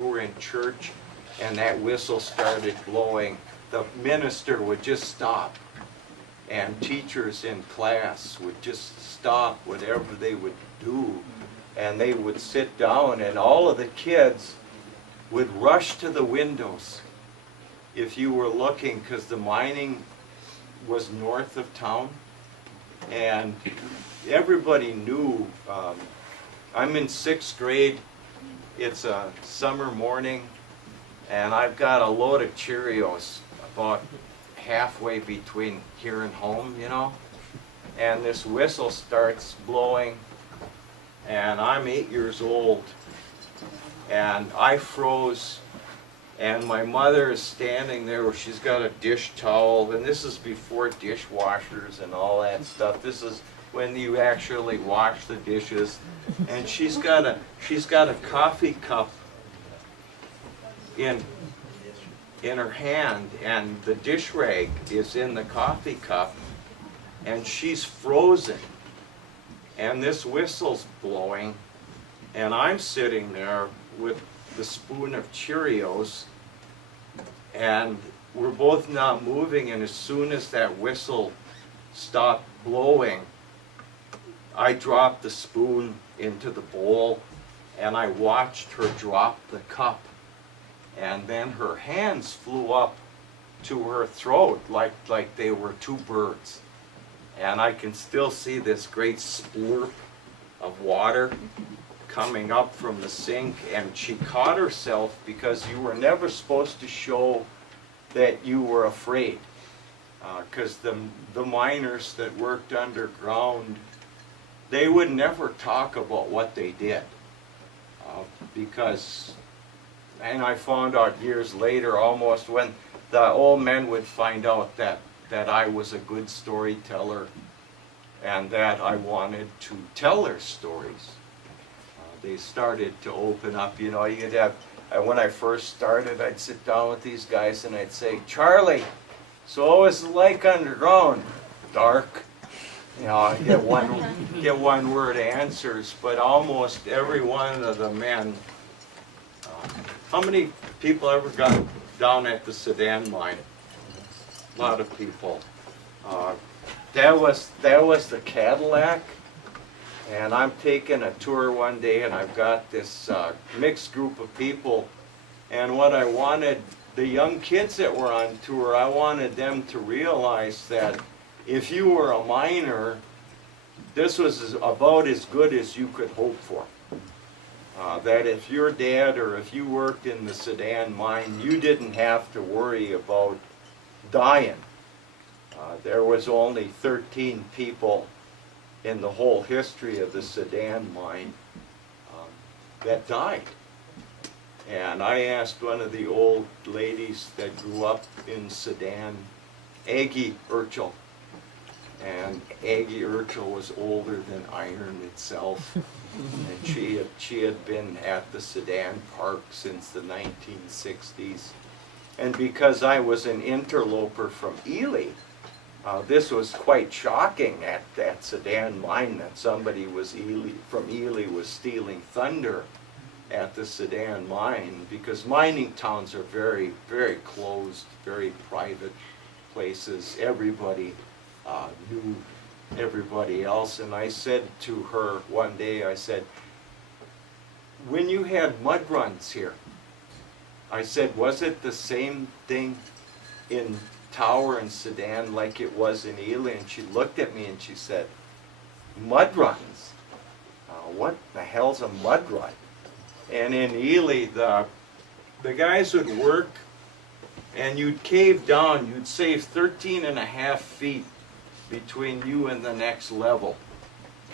We were in church and that whistle started blowing, the minister would just stop, and teachers in class would just stop whatever they would do, and they would sit down, and all of the kids would rush to the windows if you were looking, because the mining was north of town, and everybody knew. I'm in 6th grade. It's a summer morning, and I've got a load of Cheerios about halfway between here and home, you know, and this whistle starts blowing, and I'm 8 years old, and I froze, and my mother is standing there where she's got a dish towel, and this is before dishwashers and all that stuff. This is when you actually wash the dishes, and she's got a coffee cup in her hand, and the dish rag is in the coffee cup, and she's frozen, and this whistle's blowing, and I'm sitting there with the spoon of Cheerios, and we're both not moving, and as soon as that whistle stopped blowing, I dropped the spoon into the bowl, and I watched her drop the cup, and then her hands flew up to her throat like they were two birds, and I can still see this great splurp of water coming up from the sink, and she caught herself, because you were never supposed to show that you were afraid, because the miners that worked underground, they would never talk about what they did, because, and I found out years later, almost, when the old men would find out that I was a good storyteller and that I wanted to tell their stories. They started to open up, you know. You'd have, when I first started, I'd sit down with these guys and I'd say, "Charlie, so what was it like underground?" "Dark." You know, get one word answers, but almost every one of the men. How many people ever got down at the Sedan mine? A lot of people. That was the Cadillac, and I'm taking a tour one day, and I've got this mixed group of people, and what I wanted, the young kids that were on tour, I wanted them to realize that if you were a miner, this was about as good as you could hope for. That if your dad or if you worked in the Sedan mine, you didn't have to worry about dying. There was only 13 people in the whole history of the Sedan mine that died. And I asked one of the old ladies that grew up in Sedan, Aggie Urchel, and Aggie Urchel was older than iron itself, and she had been at the Sedan Park since the 1960s. And because I was an interloper from Ely, this was quite shocking at that Sedan mine, that somebody from Ely was stealing thunder at the Sedan mine, because mining towns are very, very closed, very private places. Everybody knew everybody else. And I said to her one day, I said, "When you had mud runs here," I said, "was it the same thing in Tower and Sedan like it was in Ely?" And she looked at me and she said, "Mud runs? What the hell's a mud run?" And in Ely, the guys would work, and you'd cave down, you'd save 13.5 feet between you and the next level.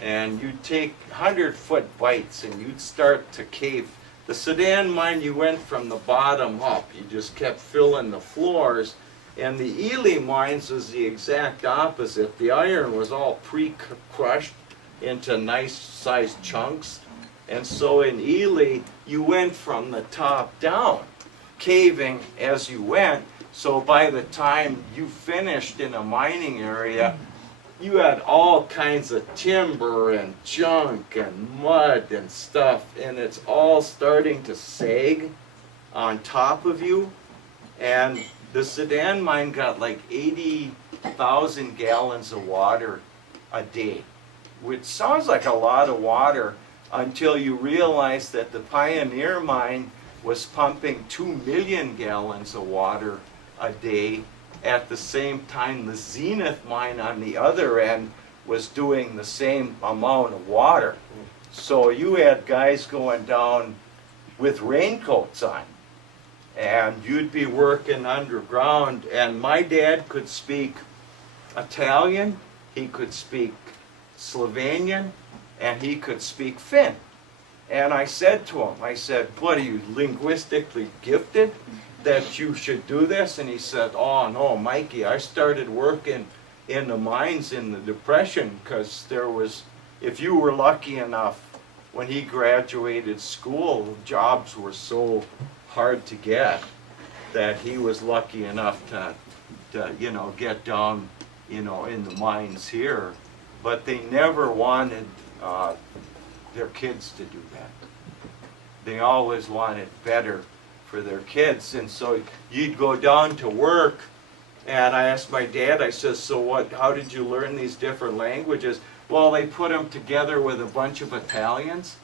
And you'd take 100-foot bites and you'd start to cave. The Sedan mine, you went from the bottom up. You just kept filling the floors. And the Ely mines was the exact opposite. The iron was all pre-crushed into nice-sized chunks. And so in Ely, you went from the top down, caving as you went. So by the time you finished in a mining area, you had all kinds of timber and junk and mud and stuff, and it's all starting to sag on top of you, and the Sedan mine got like 80,000 gallons of water a day, which sounds like a lot of water until you realize that the Pioneer mine was pumping 2 million gallons of water a day. At the same time, the Zenith mine on the other end was doing the same amount of water. So you had guys going down with raincoats on, and you'd be working underground. And my dad could speak Italian, he could speak Slovenian, and he could speak Finn. And I said to him, I said, what, are you linguistically gifted that you should do this? And he said, oh no, Mikey, I started working in the mines in the Depression because there was, if you were lucky enough, when he graduated school, jobs were so hard to get that he was lucky enough to get down, in the mines here. But they never wanted their kids to do that. They always wanted better for their kids. And so you'd go down to work, and I asked my dad, I said, so what, how did you learn these different languages? Well, they put him together with a bunch of Italians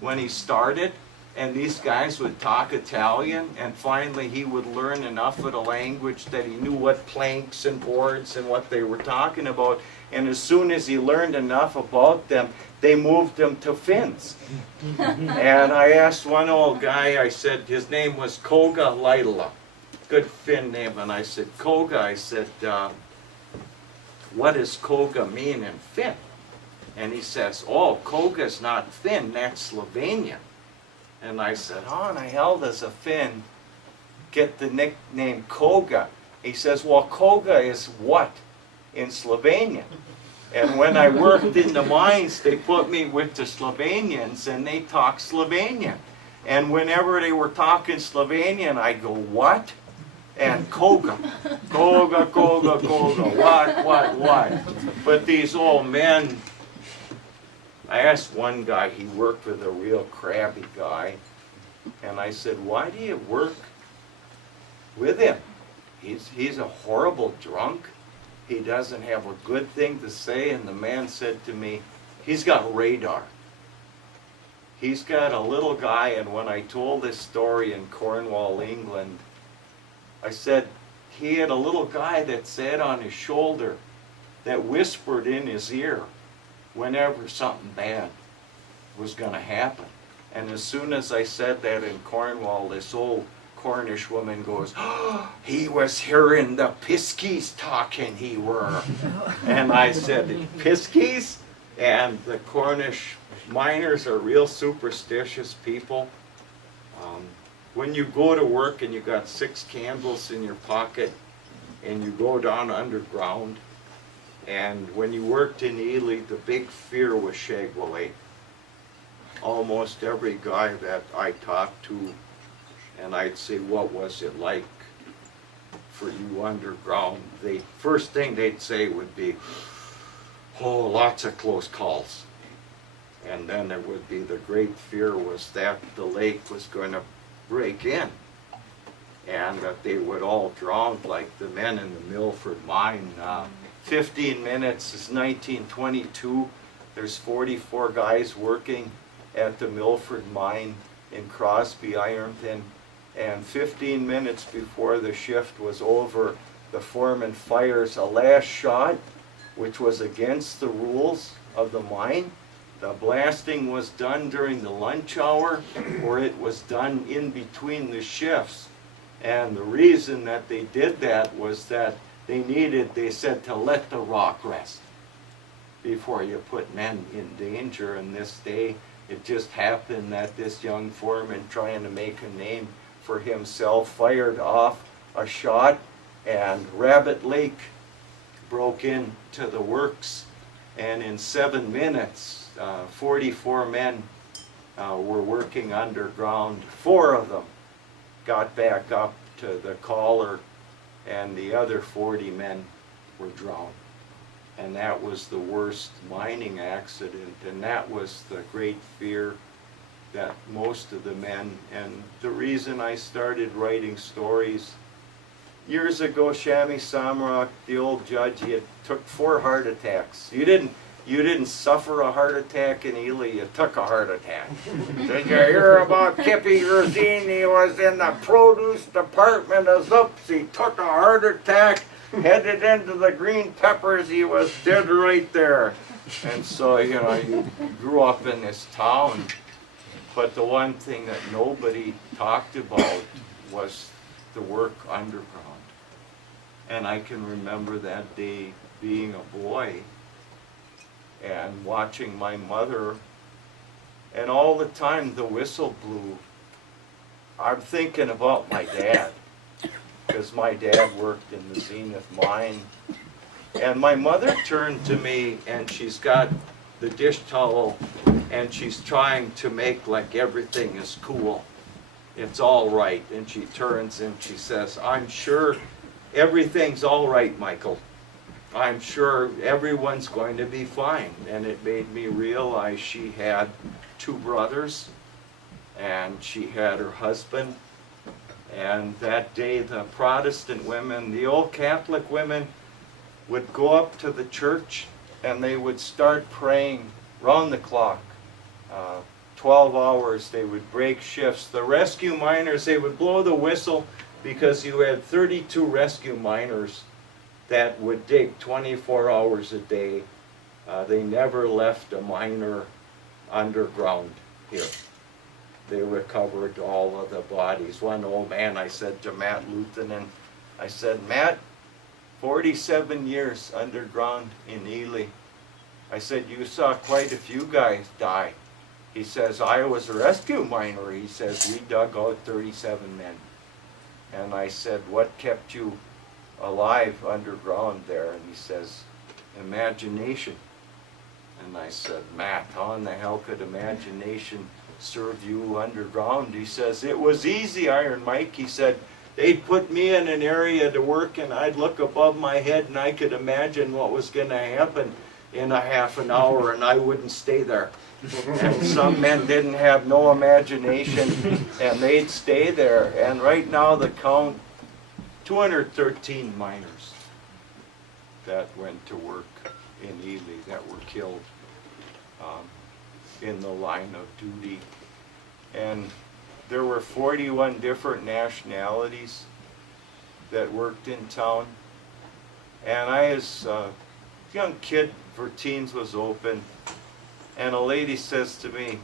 when he started, and these guys would talk Italian, and finally he would learn enough of the language that he knew what planks and boards and what they were talking about. And as soon as he learned enough about them, they moved him to Finns. And I asked one old guy, I said, his name was Koga Laitala, good Finn name, and I said, Koga, I said, what does Koga mean in Finn? And he says, oh, Koga's not Finn, that's Slovenian. And I said, how in the hell does a Finn get the nickname Koga? He says, well, Koga is what in Slovenian? And when I worked in the mines, they put me with the Slovenians, and they talk Slovenian. And whenever they were talking Slovenian, I go, what? And Koga, Koga, Koga, Koga, what? But these old men, I asked one guy, he worked with a real crabby guy, and I said, why do you work with him? He's a horrible drunk. He doesn't have a good thing to say. And the man said to me, he's got radar. He's got a little guy, and when I told this story in Cornwall, England, I said he had a little guy that sat on his shoulder that whispered in his ear whenever something bad was going to happen. And as soon as I said that in Cornwall, this old Cornish woman goes, oh, he was hearing the piskies talking, he were. And I said, piskies? And the Cornish miners are real superstitious people. When you go to work and you got 6 candles in your pocket and you go down underground, and when you worked in Ely, the big fear was Shagwellate. Almost every guy that I talked to, and I'd say, what was it like for you underground? The first thing they'd say would be, oh, lots of close calls. And then there would be the great fear was that the lake was going to break in, and that they would all drown like the men in the Milford mine. 15 minutes is 1922. There's 44 guys working at the Milford mine in Crosby, Ironton, and 15 minutes before the shift was over, the foreman fires a last shot, which was against the rules of the mine. The blasting was done during the lunch hour, or it was done in between the shifts. And the reason that they did that was that they said to let the rock rest before you put men in danger. And this day, it just happened that this young foreman, trying to make a name for himself, fired off a shot, and Rabbit Lake broke into the works. And in 7 minutes, 44 men were working underground. 4 of them got back up to the collar, and the other 40 men were drowned. And that was the worst mining accident, and that was the great fear that most of the men, and the reason I started writing stories, years ago, Shammy Samrock, the old judge, he had took 4 heart attacks. You didn't suffer a heart attack in Ely, you took a heart attack. Did you hear about Kippy Rosine? He was in the produce department of Zups. He took a heart attack, headed into the green peppers. He was dead right there. And so, you know, you grew up in this town. But the one thing that nobody talked about was the work underground. And I can remember that day being a boy and watching my mother, and all the time the whistle blew. I'm thinking about my dad, because my dad worked in the Zenith mine. And my mother turned to me, and she's got the dish towel, and she's trying to make like everything is cool. It's all right. And she turns and she says, "I'm sure everything's all right, Michael. I'm sure everyone's going to be fine." And it made me realize she had 2 brothers, and she had her husband. And that day the Protestant women, the old Catholic women, would go up to the church and they would start praying round the clock. 12 hours, they would break shifts. The rescue miners, they would blow the whistle, because you had 32 rescue miners that would dig 24 hours a day. They never left a miner underground here. They recovered all of the bodies. One old man, I said to Matt Luthinen, I said, "Matt, 47 years underground in Ely. I said, you saw quite a few guys die." He says, "I was a rescue miner." He says, "We dug out 37 men. And I said, "What kept you alive underground there?" And he says, "Imagination." And I said, "Matt, how in the hell could imagination serve you underground?" He says, "It was easy, Iron Mike." He said, "They'd put me in an area to work, and I'd look above my head and I could imagine what was going to happen in a half an hour, and I wouldn't stay there." And some men didn't have no imagination, and they'd stay there. And right now the count, 213 miners that went to work in Ely that were killed in the line of duty. And there were 41 different nationalities that worked in town. And I, as a young kid, Verteen's was open, and a lady says to me,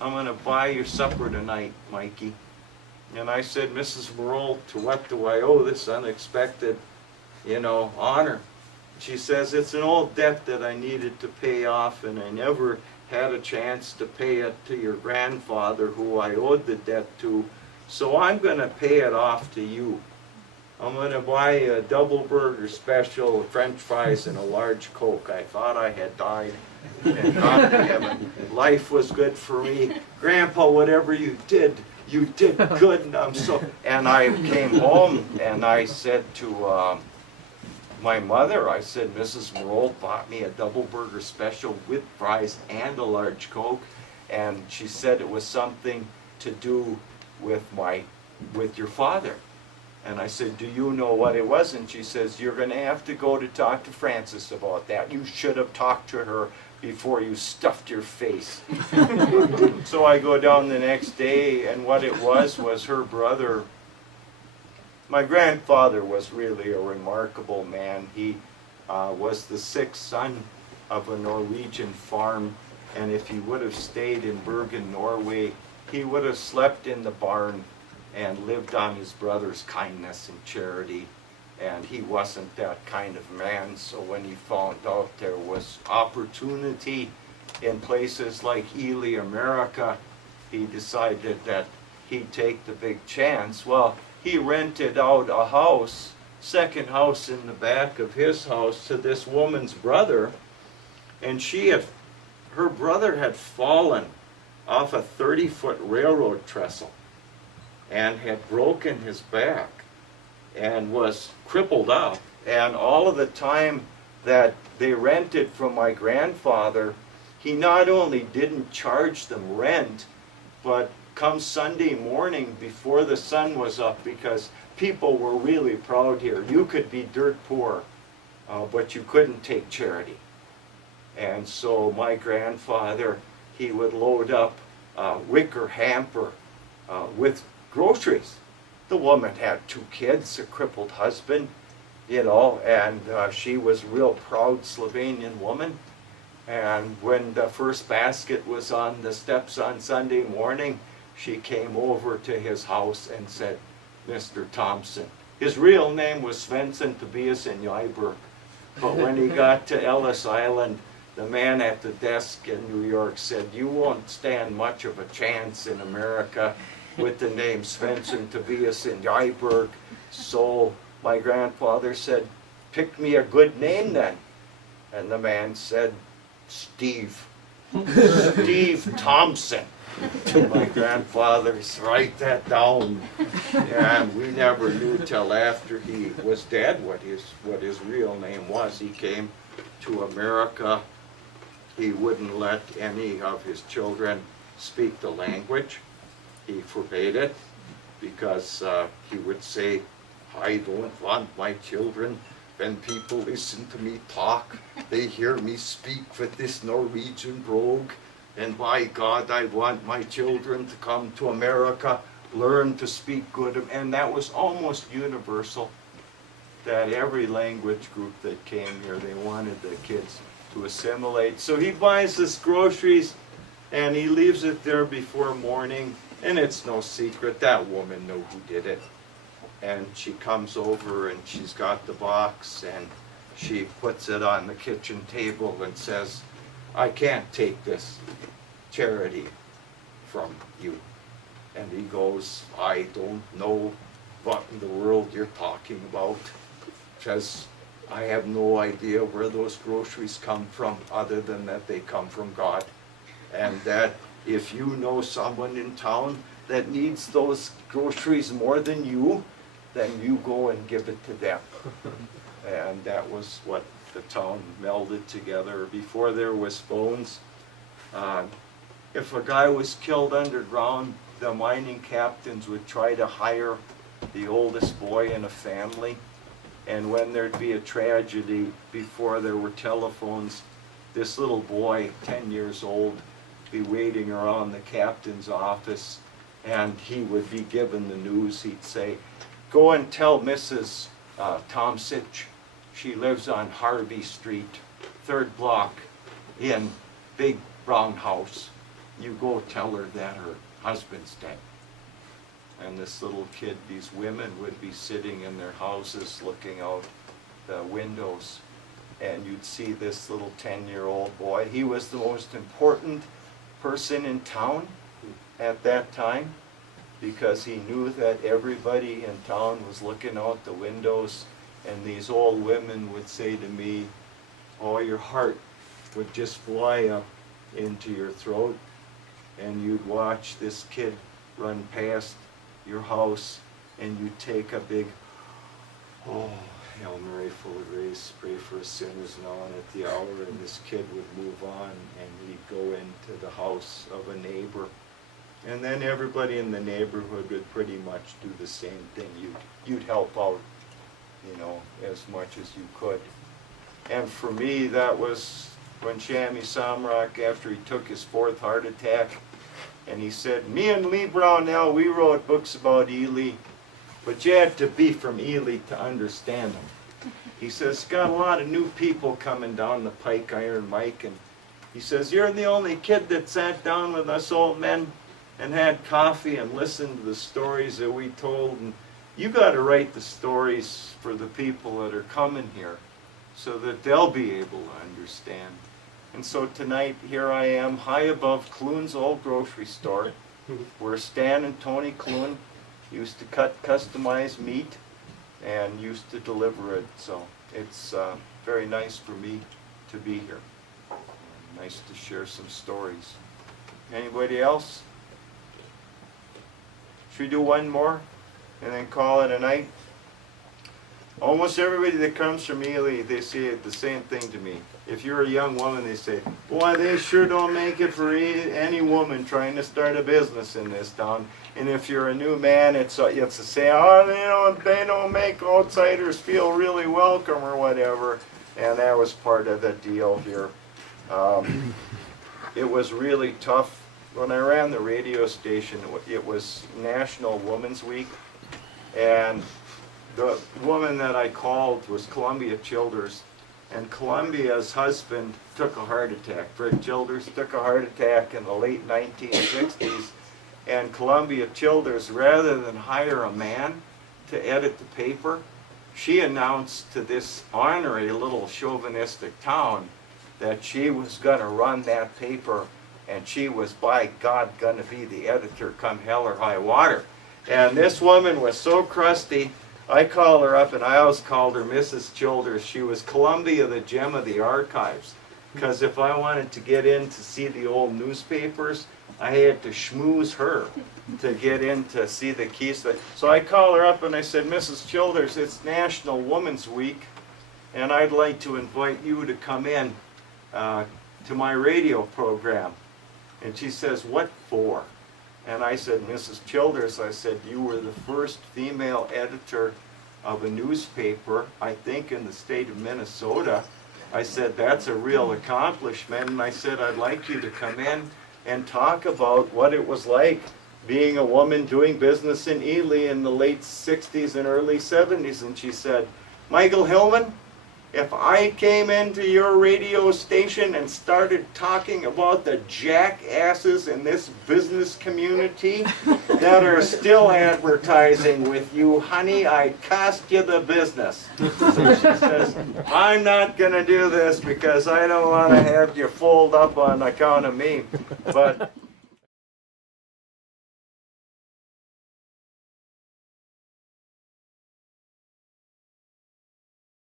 "I'm going to buy your supper tonight, Mikey." And I said, "Mrs. Merle, to what do I owe this unexpected, honor?" She says, "It's an old debt that I needed to pay off, and I never had a chance to pay it to your grandfather, who I owed the debt to, so I'm going to pay it off to you. I'm going to buy a double burger special, French fries, and a large Coke." I thought I had died, and God in heaven, life was good for me. "Grandpa, whatever you did good." And I came home and I said to my mother, I said, "Mrs. Merle bought me a double burger special with fries and a large Coke." And she said it was something to do with your father. And I said, "Do you know what it was?" And she says, "You're going to have to go to talk to Frances about that. You should have talked to her before you stuffed your face." So I go down the next day, and what it was her brother. My grandfather was really a remarkable man. He was the 6th son of a Norwegian farm, and if he would have stayed in Bergen, Norway, he would have slept in the barn and lived on his brother's kindness and charity. And he wasn't that kind of man, so when he found out there was opportunity in places like Ely, America, he decided that he'd take the big chance. Well, he rented out a house, second house in the back of his house, to this woman's brother, and her brother had fallen off a 30-foot railroad trestle and had broken his back and was crippled up. And all of the time that they rented from my grandfather, he not only didn't charge them rent, But come Sunday morning, before the sun was up, because people were really proud here. You could be dirt poor, but you couldn't take charity. And so my grandfather, he would load up a wicker hamper with groceries. The woman had 2 kids, a crippled husband, and she was a real proud Slovenian woman. And when the first basket was on the steps on Sunday morning, she came over to his house and said, "Mr. Thompson." His real name was Svensson Tobias in Elyberg. But when he got to Ellis Island, the man at the desk in New York said, "You won't stand much of a chance in America with the name Svensson Tobias in Elyberg." So my grandfather said, "Pick me a good name then." And the man said, "Steve. Steve Thompson." My grandfather said, "Write that down." And we never knew till after he was dead what his real name was. He came to America. He wouldn't let any of his children speak the language. He forbade it because he would say, "I don't want my children, when people listen to me talk, they hear me speak with this Norwegian brogue. And by God, I want my children to come to America, learn to speak good." And that was almost universal, that every language group that came here, they wanted the kids to assimilate. So he buys his groceries and he leaves it there before morning. And it's no secret, that woman knew who did it. And she comes over and she's got the box and she puts it on the kitchen table and says, "I can't take this charity from you." And he goes, "I don't know what in the world you're talking about, because I have no idea where those groceries come from, other than that they come from God. And that if you know someone in town that needs those groceries more than you, then you go and give it to them." And that was what the town melded together. Before there was phones, if a guy was killed underground, the mining captains would try to hire the oldest boy in a family. And when there'd be a tragedy, before there were telephones, this little boy, 10 years old, be waiting around the captain's office, and he would be given the news. He'd say, "Go and tell Mrs. Tomsich, she lives on Harvey Street, 3rd block, in big brown house. You go tell her that her husband's dead." And this little kid, these women would be sitting in their houses looking out the windows, and you'd see this little 10-year-old boy. He was the most important person in town at that time, because he knew that everybody in town was looking out the windows, and these old women would say to me, "Oh, your heart would just fly up into your throat," and you'd watch this kid run past your house, and you'd take a big, "Oh, Hail Mary, full of grace, pray for us sinners now and at the hour," and this kid would move on, and he'd go into the house of a neighbor. And then everybody in the neighborhood would pretty much do the same thing. You'd help out, as much as you could. And for me, that was when Shammy Samrock, after he took his 4th heart attack, and he said, "Me and Lee Brownell, we wrote books about Ely, but you had to be from Ely to understand them." He says, "Got a lot of new people coming down the pike, Iron Mike," and he says, "You're the only kid that sat down with us old men and had coffee and listened to the stories that we told, and you got to write the stories for the people that are coming here so that they'll be able to understand." And so tonight, here I am, high above Clune's old grocery store, where Stan and Tony Clune used to cut customized meat and used to deliver it. So it's very nice for me to be here. Nice to share some stories. Anybody else? Should we do one more and then call it a night? Almost everybody that comes from Ely, they say the same thing to me. If you're a young woman, they say, boy, they sure don't make it for any woman trying to start a business in this town. And if you're a new man, it's to say, oh, they don't make outsiders feel really welcome or whatever. And that was part of the deal here. It was really tough. When I ran the radio station, it was National Women's Week. And the woman that I called was Columbia Childers. And Columbia's husband took a heart attack. Fred Childers took a heart attack in the late 1960s. And Columbia Childers, rather than hire a man to edit the paper, she announced to this ornery little chauvinistic town that she was going to run that paper, and she was, by God, going to be the editor come hell or high water. And this woman was so crusty, I call her up, and I always called her Mrs. Childers. She was Columbia, the gem of the archives. Because if I wanted to get in to see the old newspapers, I had to schmooze her to get in to see the keys. So I call her up and I said, Mrs. Childers, it's National Women's Week, and I'd like to invite you to come in to my radio program. And she says, what for? And I said, Mrs. Childers, I said, you were the first female editor of a newspaper, I think in the state of Minnesota. I said, that's a real accomplishment. And I said, I'd like you to come in and talk about what it was like being a woman doing business in Ely in the late 60s and early 70s. And she said, Michael Hillman, if I came into your radio station and started talking about the jackasses in this business community that are still advertising with you, honey, I'd cost you the business. So she says, I'm not going to do this because I don't want to have you fold up on account of me. But